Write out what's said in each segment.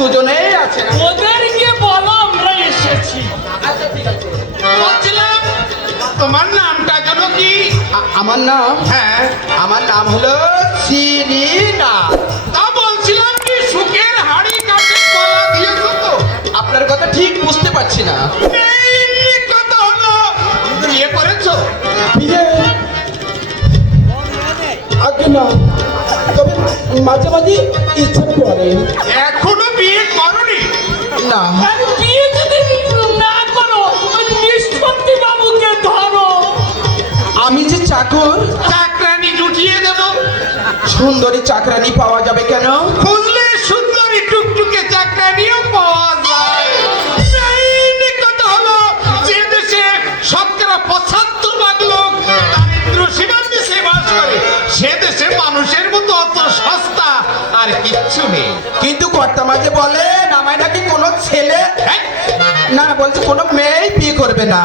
দুজনেই আছে। ওদেরকে বলো আমরা এসেছি। আচ্ছা ঠিক আছে। বলছিলাম তোমার নামটা যেন কি? আমার নাম, হ্যাঁ, আমার নাম হলো সিরিনা। তা বলছিলাম কি সুখের হাড়ি কাছে কলা দিয়েছো তো? আপনার কথা ঠিক বুঝতে পারছি না। এই কথা হলো বিয়ে করেছো? বিয়ে আগে না, তবে মাঝে মাঝে ইচ্ছা করে। এখনো বিয়ে করনি? না, আর বিয়ে যদি না করো ওই নিষ্পত্তি বাবুকে ধরো। আমি যে চাকর, চাকরানি জুটিয়ে দেব। সুন্দরী চাকরানি পাওয়া যাবে কেন? খুঁজলে সুন্দরী টুকটুকে চাকরানিও পাওয়া যায়। এই কথা হলো যে দেশে 75% লোক দারিদ্র সীমার দেশে বাস করে, সে দেশে মানুষের মতো অত সস্তা আর কিচ্ছু নেই। কিন্তু কর্তা মাঝে বলেন আমায় নাকি কোনো ছেলে, হ্যাঁ? না বলছে কোনো মেয়েই বিয়ে করবে না।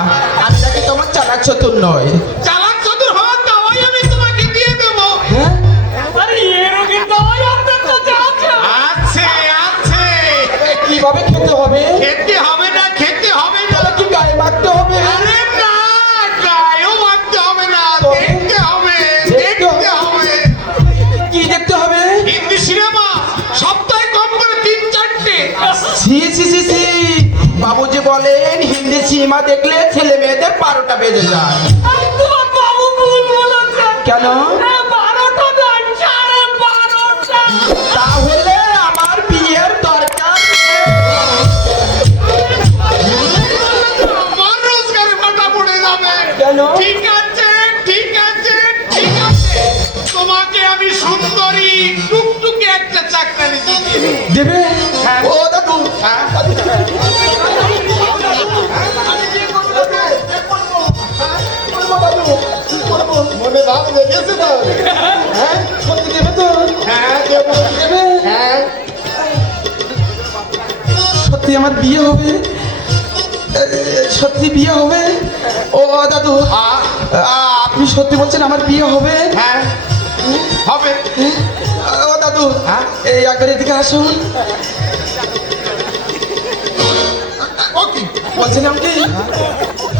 আমি নাকি তোমার চালাক চতুর নয়। চালাক চতুর হওয়ার দাওয়াই আমি তোমাকে দিয়ে দেবো। হ্যাঁ, আরে এরও কিন্তু ওই আপনার কাছে আছে। আছে আছে, কিভাবে খেতে হবে? খেতে হবে না, খেতে হবে না। তাহলে কি গায়ে মাখতে হবে? আরে না, গায়েও মাখতে হবে না, দেখতে হবে, দেখতে হবে। কি দেখতে হবে? হিন্দি সিনেমা সপ্তাহে কম করে 3-4টে। ছি ছি ছি ছি, বাবুজি বলেন হিন্দি সিনেমা দেখলে ছেলে মেয়েদের 12টা বেজে যায়। আর তোমার বাবু ভুল বলেছে। কেন? 12টা নয়, 12:30। তাহলে আমার বিয়ের দরকার নেই। আমার রোজগারে ভাটা পড়ে যাবে। কেন? ঠিক আছে, ঠিক আছে, ঠিক আছে, তোমাকে আমি সুন্দরী টুকটুকে একটা চাকরানি জুটিয়ে দেব। দেবে? হ্যাঁ। ও দাদু, হ্যাঁ? মনে ভাব লেগেছে তো? হ্যাঁ, সত্যি দেবে তো? হ্যাঁ, দেবো। দেবে? হ্যাঁ। সত্যি আমার বিয়ে হবে? সত্যি বিয়ে হবে? ও দাদু, আপনি সত্যি বলছেন আমার বিয়ে হবে? হ্যাঁ, হবে। ও দাদু, হ্যাঁ? এই একবার এদিকে আসুন। ও কি? বলছিলাম কি,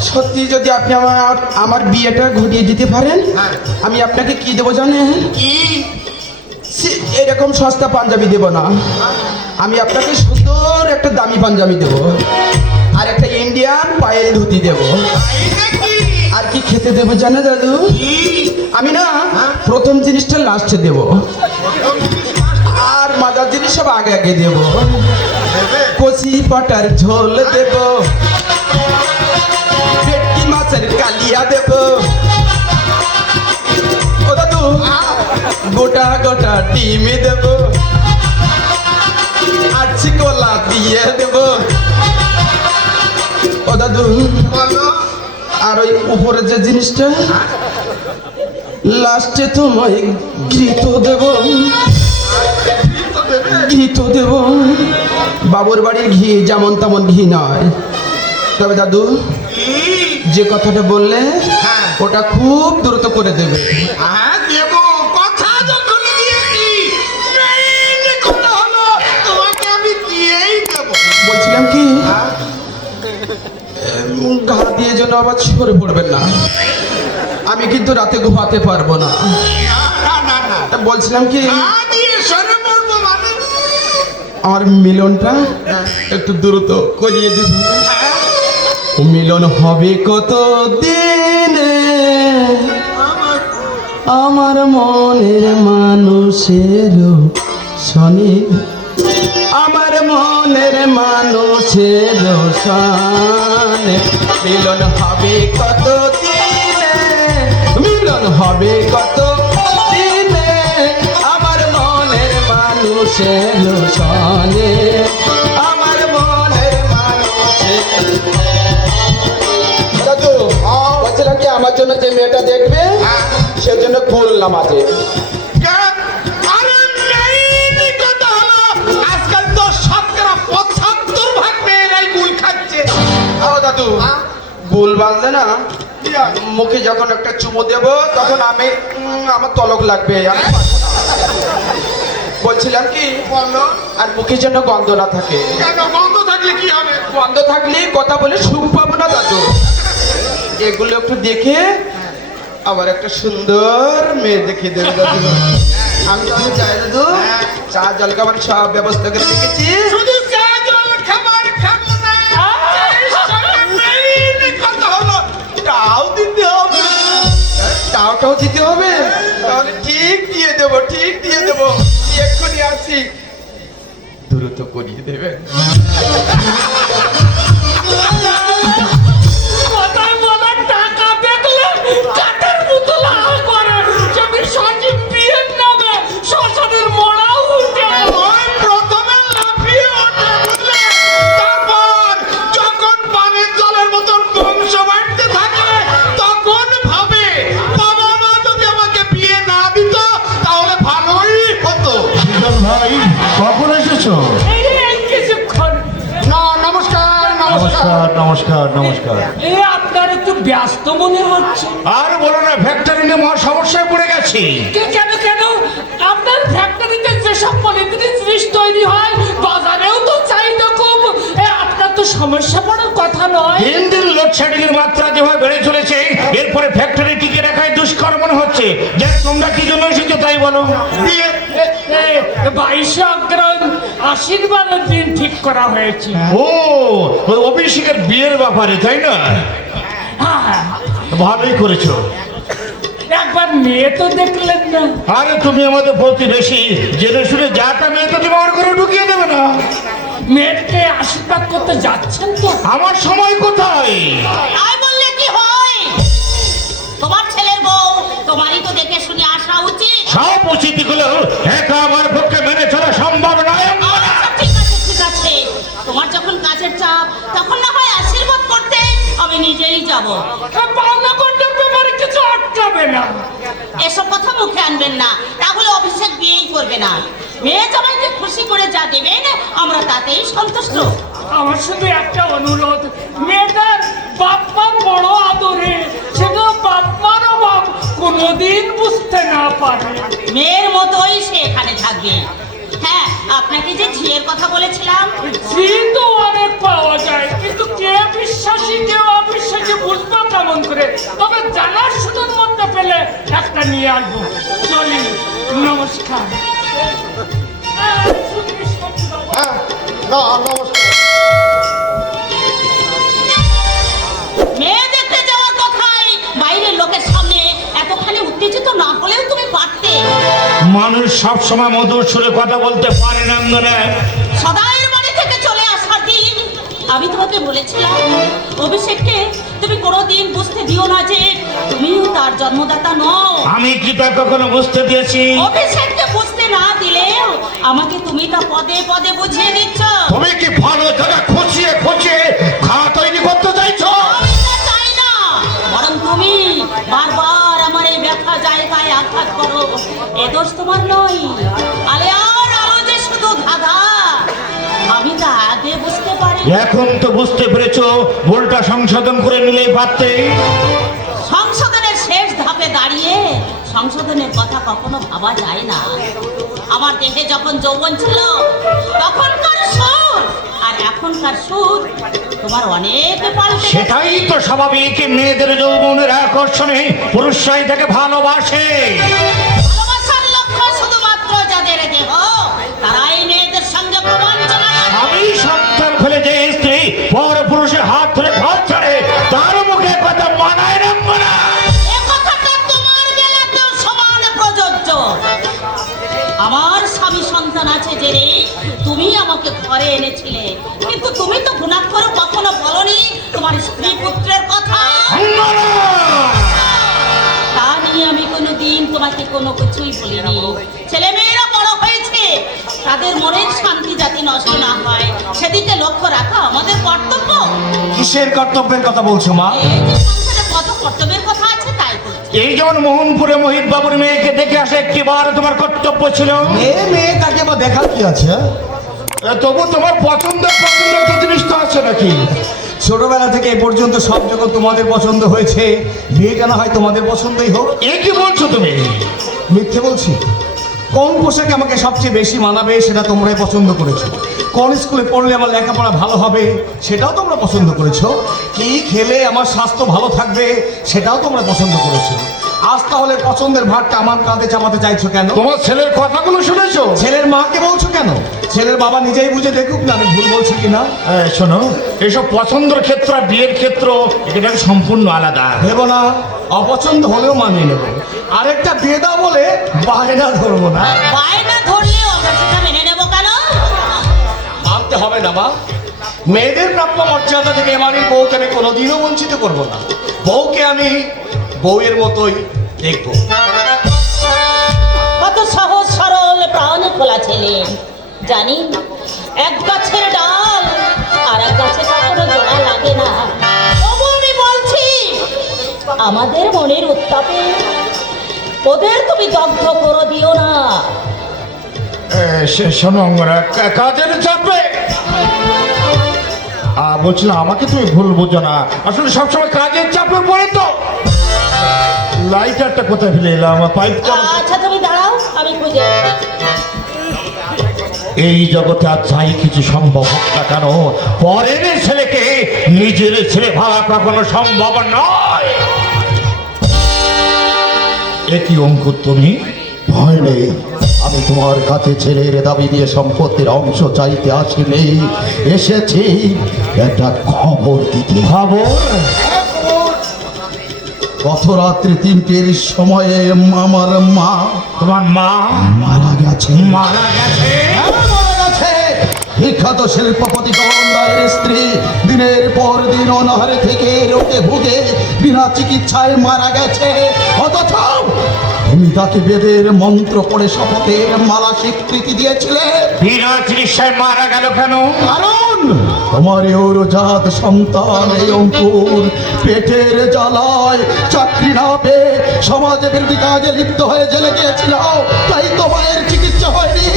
সত্যি যদি আপনি আমার বিয়েটা ঘটিয়ে দিতে পারেন, হ্যাঁ। আমি আপনাকে কি দেবো জানেন? কি? এরকম সস্তা পাঞ্জাবি দেব না, আমি আপনাকে সুন্দর একটা দামি পাঞ্জাবি দেব, আর একটা ইন্ডিয়ান পায়েল ধুতি দেব। এটা কি? আর কি খেতে দেবো জানে দাদু? কি? আমি না হ্যাঁ? প্রথম জিনিসটা লাস্টে দেব, আর মাদার জিনিস সব আগে আগে দেব। কচি পাটার ঝোল দেব, ভেটকি মাছের কালিয়া দেব। ও দাদু, গোটা গোটা ডিম দেব, আর চিকলা দিয়ে দেব। ও দাদু, বলো। আর ওই উপরে যে জিনিসটা লাস্টে তোমায় ঘৃত দেব, ঘৃত দেব। বাবুর বাড়ির ঘি যেমন তেমন ঘি নয়। তবে দাদু, কি? যে কথাটা বললে হ্যাঁ। ওটা খুব দ্রুত করে দেবে। হ্যাঁ, দেবো। কথা যখন দিয়েছি, মেইন কথা হলো তোমাকে আমি দিয়েই দেবো। বলছিলাম কি, ঘা দিয়ে যেন আবার সরে পড়বেন না, আমি কিন্তু রাতে ঘুমাতে পারবো না। না না না, তা বলছিলাম কি, না দিয়ে সরে পড়বো মানে? আমার মিলনটা একটু দ্রুত করিয়ে দেব। হ্যাঁ, মিলন হবে কত দিনে আমার মনের মানুষের শনি, আমার মনের মানুষের শনি। মিলন হবে কত দিনে, মিলন হবে কত দিনে আমার মনের মানুষের শনি, আমার মনের মানুষের। দাদু, বলছিলাম কি আমার জন্য যে মেয়েটা দেখবে সেজন্য খুললাম আছে। আরে মেইন কথা হলো আজকাল তো 75% মেয়েরাই গুল খাচ্ছে। ও দাদু, ভুল বাঁধলে না মুখে যখন একটা চুমো দেব তখন আমি আমার তলক লাগবে, আমি পারবো না। বলছিলাম কি, বলো। আর মুখে যেন গন্ধ না থাকে। কেন গন্ধ থাকলে কি হবে? গন্ধ থাকলে কথা বলে সুখ পাবো না দাদু। এগুলো একটু দেখে আবার একটা সুন্দর মেয়ে দেখে দেবে দাদু। আমি তাহলে যাই দাদু, চা জল খাবার সব ব্যবস্থা করে রেখেছি। শুধু চা জল খাবার খাবো না, এর সঙ্গে main কথা হলো টাও দিতে হবে। টাও দিতে হবে, তাহলে ঠিক দিয়ে দেবো, ঠিক দিয়ে দেবো। এক্ষুনি আসি, দ্রুত করিয়ে দেবে। কথায় বলার টাকা দেখলে কাঠের মতো লাল করে, যেমনি সজীব বিয়ের নামে শ্মশানের মোড়াও উঠে। ওই প্রথমে লাফিয়ে ওঠে, বুঝলে? তারপর যখন পানির জলের মতন বংশ বাড়তে থাকে, তখন ভাবে বাবা মা যদি আমাকে বিয়ে না দিত তাহলে ভালোই হতো। বিজন ভাই কখন এসেছো? এই কিছুক্ষণ। না, নমস্কার নমস্কার নমস্কার নমস্কার। এ আপনার একটু ব্যস্ত মনে হচ্ছে। আর বলো না, ফ্যাক্টরি নিয়ে মহা সমস্যায় পড়ে গেছি। কেন কেন? আপনার ফ্যাক্টরিতে যেসব পলিথিনের জিনিস তৈরি হয়, বাজারেও তো চাহিদা কম। আপনার তো সমস্যা পড়ার কথা নয়। দিন দিন লোডশেডিং এর মাত্রা যেভাবে বেড়ে চলেছে, এরপরে ফ্যাক্টরি টিকে রাখাই দুষ্কর মনে হচ্ছে। যে তোমরা কি জন্য এসেছো তাই বলো। বিয়ে 22 অগ্রহায়ণ আশীর্বাদের দিন ঠিক করা হয়েছে। ও, ওই অভিষেকের বিয়ের ব্যাপারে তাই না? হ্যাঁ, ভালোই করেছো। একবার মেয়ে তো দেখলেন না। আরে তুমি আমাদের প্রতিবেশী, জেনে শুনে যা তা মেয়ে তো তোমার করে ঢুকিয়ে দেবে না। মেয়েকে আশীর্বাদ করতে যাচ্ছেন তো? আমার সময় কোথায়? তাই বললে কি হয়? তোমার ছেলের বউ, তোমারই তো দেখে শুনে আসা উচিত। সব উচিতগুলো একা আমার পক্ষে মেনে চলা সম্ভব নয়। আচ্ছা, ঠিক আছে ঠিক আছে, তোমার যখন কাজের চাপ, তখন না হয় আশীর্বাদ করতে আমি নিজেই যাব। পাওনা করতে ব্যাপারে কিছু আটকাবে না। এসব কথা মুখে আনবেন না, তাহলে অভিষেক বিয়েই করবে না। মেয়ে জামাইকে খুশি করে যা দেবেন আমরা তাতেই সন্তুষ্ট। আমার শুধু একটা অনুরোধ, মেয়েটার বাপ্পার বড় আদরে, সেটা বাপ্পার অভাব কোনোদিন বুঝতে না পারে। মেয়ের মতোই সে এখানে থাকবে। হ্যাঁ, আপনাকে যে ঝিয়ের কথা বলেছিলাম, ঝি তো অনেক পাওয়া যায়, কিন্তু কে বিশ্বাসী কে অবিশ্বাসী বুঝবো কেমন করে? তবে জানার শুধুর মধ্যে পেলে একটা নিয়ে আসবো। চলি, নমস্কার। মেয়ে দেখতে যাওয়ার কথাই বাইরের লোকের সামনে এতখানি উত্তেজিত না হলেও তুমি পারতে। মানুষ সব সময় মধুর সুরে কথা বলতে পারে না। সদাইয়ের বাড়ি থেকে চলে আসার দিন আমি তোমাকে বলেছিলাম, অভিষেককে তুমি কোনোদিন বুঝতে দিও না যে তুমিও তার জন্মদাতা নও। আমি কি তা কখনো বুঝতে দিয়েছি? অভিষেককে বুঝতে না দিলেও আমাকে তুমি তা পদে পদে বুঝিয়ে দিচ্ছ। তুমি কি ভালো জায়গা খুঁচিয়ে খুঁচিয়ে খাওয়া তৈরি করতে চাইছো? আমি তা চাই না, বরং তুমি বারবার আমার এই ব্যথা জায়গায় আঘাত করো। এ দোষ তোমার নয়। আলেয়ার আলো যে শুধু ধাঁধা, আমি তা আগে বুঝতে পারি। এখন তো বুঝতে পেরেছো, ভুলটা সংশোধন করে নিলেই পারতে। সংশোধনের শেষ ধাপে দাঁড়িয়ে সংশোধনের কথা কখনো ভাবা যায় না। আমার দেহে যখন যৌবন ছিল তখনকার সুর আর এখনকার সুর তোমার অনেক পাল্টে গেছে। সেটাই তো স্বাভাবিক। মেয়েদের যৌবনের আকর্ষণে পুরুষরাই তাকে ভালোবাসে। ভালোবাসার লক্ষ্য শুধুমাত্র যাদের দেহ, তারাই মেয়েদের সঙ্গে প্রবঞ্চনা করে। আমি সন্তান ফেলে যে স্ত্রী পর পুরুষের হাত ধরে ঘর ছাড়ে, তার মুখে কথা মানায় না। এ কথাটা তোমার বেলাতেও সমান প্রযোজ্য। আমার স্বামী সন্তান আছে জেনে তুমি আমাকে ঘরে এনেছিলে, কিন্তু তুমি তো গুণাক্ষর কখনো বলনি তোমার স্ত্রী পুত্রের কথা। তা নিয়ে আমি কোনোদিন তোমাকে কোনো কিছুই বলিনি। ছেলে মেয়েরা বড় হয়েছে, তাদের মনের শান্তি যাতে নষ্ট না হয় সেদিকে লক্ষ্য রাখা আমাদের কর্তব্য। কিসের কর্তব্যের কথা বলছো মা? এই যে সংসারে কত কর্তব্যের কথা আছে তাই বলছি। এই যেমন মোহনপুরে মোহিত বাবুর মেয়েকে দেখে আসা একটিবার তোমার কর্তব্য ছিল। মেয়ে তাকে আবার দেখার কি আছে? তবু তোমার পছন্দ তো জিনিস তো আছে নাকি? ছোটবেলা থেকে এ পর্যন্ত সব যখন তোমাদের পছন্দ হয়েছে, বিয়েটা না হয় তোমাদের পছন্দই হোক। এ কি বলছো তুমি? মিথ্যে বলছি? কোন পোশাকে আমাকে সবচেয়ে বেশি মানাবে সেটা তোমরাই পছন্দ করেছো, কোন স্কুলে পড়লে আমার লেখাপড়া ভালো হবে সেটাও তোমরা পছন্দ করেছো, কি খেলে আমার স্বাস্থ্য ভালো থাকবে সেটাও তোমরা পছন্দ করেছো। আজ তাহলে পছন্দের ভাগটা আমার কাঁধে চাপাতে চাইছো কেন? তোমার ছেলের কথাগুলো শুনেছো? ছেলের মাকে বলছো কেন? ছেলের বাবা নিজেই বুঝে দেখুক না আমি ভুল বলছি কিনা। শোনো, এসব পছন্দের ক্ষেত্র আর বিয়ের ক্ষেত্র এটা সম্পূর্ণ আলাদা। ভেবো না, অপছন্দ হলেও মানিয়ে নেবো, আরেকটা বিয়ে দাও বলে বায়না ধরবো না। বায়না ধরলেও আমরা সেটা মেনে নেবো কেন? মানতে হবে না মা, মেয়েদের প্রাপ্য মর্যাদা থেকে আমার এই বউকে আমি কোনোদিনও বঞ্চিত করব না। বউকে আমি বউয়ের মতোই দেখবো। কত সহজ সরল প্রাণ খোলা ছেলে, জানি এক গাছের ডাল আর এক গাছে কখনো জোড়া লাগে না। তবু আমি বলছি, আমাদের মনের উত্তাপে ওদের তুমি দগ্ধ করে দিও না। শোনো অঙ্গরা, কাজের চাপে বলছিলাম আমাকে তুমি ভুল বোঝো না, আসলে সবসময় কাজের চাপের পরে তো। লাইটারটা কোথায় ফেলে এলাম? পাইপটা। আচ্ছা তুমি দাঁড়াও, আমি খুঁজে। এই জগতে আর যাই কিছু সম্ভব হোক না কেন, পরের ছেলেকে নিজের ছেলে ভাবা কখনো সম্ভব নয়। একই অঙ্কুর, তুমি ভয় নেই, আমি তোমার কাছে ছেলের দাবি দিয়ে সম্পত্তির অংশ চাইতে আসিনি, এসেছি একটা খবর দিতে। খবর? গত রাত্রি 3টের সময়ে আমার মা তোমার মা মারা গেছে। মারা গেছে? মারা গেছে। বিখ্যাত শিল্পপতি গঙ্গার স্ত্রী দিনের পর দিন অনাহারে থেকে রোগে ভুগে বিনা চিকিৎসায় মারা গেছে। অথচ তুমি তাকে বেদের মন্ত্র পড়ে শপথের মালা স্বীকৃতি দিয়েছিলে। বিনা চিকিৎসায় মারা গেল কেন? কারণ তোমার জাত সন্তান এই অঙ্কুর পেটের জ্বালায় চাকরি না পেয়ে সমাজে বিরোধী কাজে লিপ্ত হয়ে জেলে গিয়েছিল, তাই তোমার চিকিৎসা হয়নি।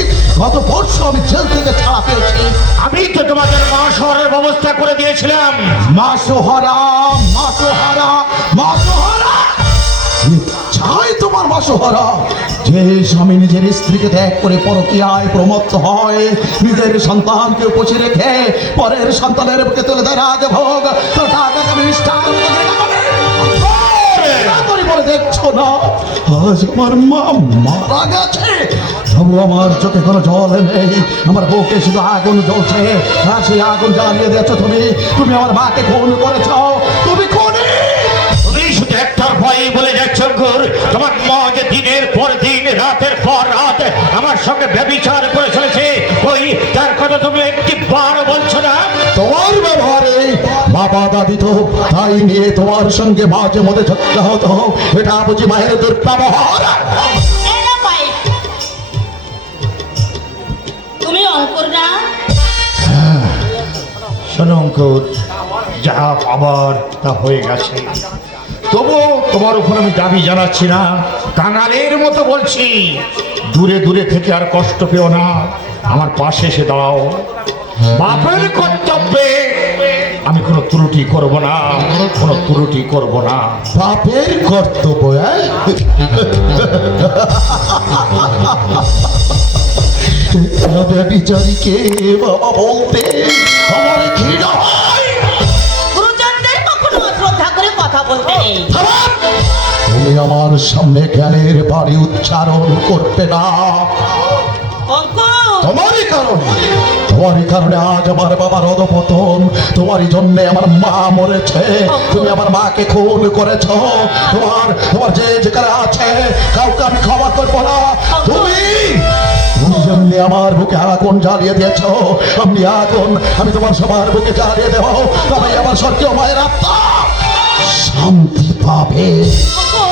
গত পরশু আমি জেল থেকে ছাড়া পেয়েছি। আমি তো তোমাদের মা শহরের ব্যবস্থা করে দিয়েছিলাম। মাসোহারা, মাসোহারা, মাসোহারা, চাই তোমার মাসোহারা। যে স্বামী নিজের স্ত্রীকে ত্যাগ করে পরকীয়ায় প্রমত্ত হয়, নিজের সন্তানকে উপসে রেখে পরের সন্তানের বুকে তুলে দেয় রাজভোগ, তো টাকাকে মিষ্টান বলে দেখছো না আজ আমার মা মারা গেছে, তবু আমার চোখে কোনো জল নেই। আমার বউকে শুধু আগুন জ্বলছে, আর সেই আগুন জ্বালিয়ে দিয়েছো তুমি। তুমি আমার মাকে খুন করেছ, তুমি খুনি। তুমি শুধু একটার ভয়ে বলে যাচ্ছ অঙ্কুর, তোমার মা যে দিনের পর দিন রাতের পর রাত আমার সঙ্গে ব্যভিচার করে চলেছে, ওই তার কথা তুমি একটি বার বলছো না? তোমার ব্যবহারে বাবা দাদি তো তাই নিয়ে তোমার সঙ্গে মাঝে মধ্যে ঝগড়া হতো, এটা বুঝি মায়ের দুর্ব্যবহার। এই নাও পাইপ। তুমি অঙ্কুর না? শোনো অঙ্কুর, যা আবার তা হয়ে গেছে, তবু তোমার উপর আমি দাবি জানাচ্ছি না, কাঙালের মতো বলছি, দূরে দূরে থেকে আর কষ্ট পেও না, আমার পাশে এসে দাঁড়াও। বাপের কর্তব্যে আমি কোনো ত্রুটি করব না, কোনো ত্রুটি করব না। বাপের কর্তব্য, বিচারিকে বাবা বলতে আমার ঘৃণা হয়। গুরুজনদের কখনো শ্রদ্ধা করে কথা বলতে নেই। তুমি আমার সামনে জ্ঞানের বাড়ি উচ্চারণ করবে না। অঙ্কুর, তোমারই কারণে আজ আমার বাবার অধপতন, তোমারই জন্য আমার মা মরেছে, তুমি আমার মাকে খুন করেছ। তোমার যে যেখানে আছে কাউকে আমি ক্ষমা করবো না। তুমি জন্য আমার বুকে আগুন জ্বালিয়ে দিয়েছ, আমি আগুন আমি তোমার সবার বুকে জ্বালিয়ে দেব, তবে আমার স্বর্গীয় মায়ের আত্মা শান্তি পাবে। অঙ্কুর,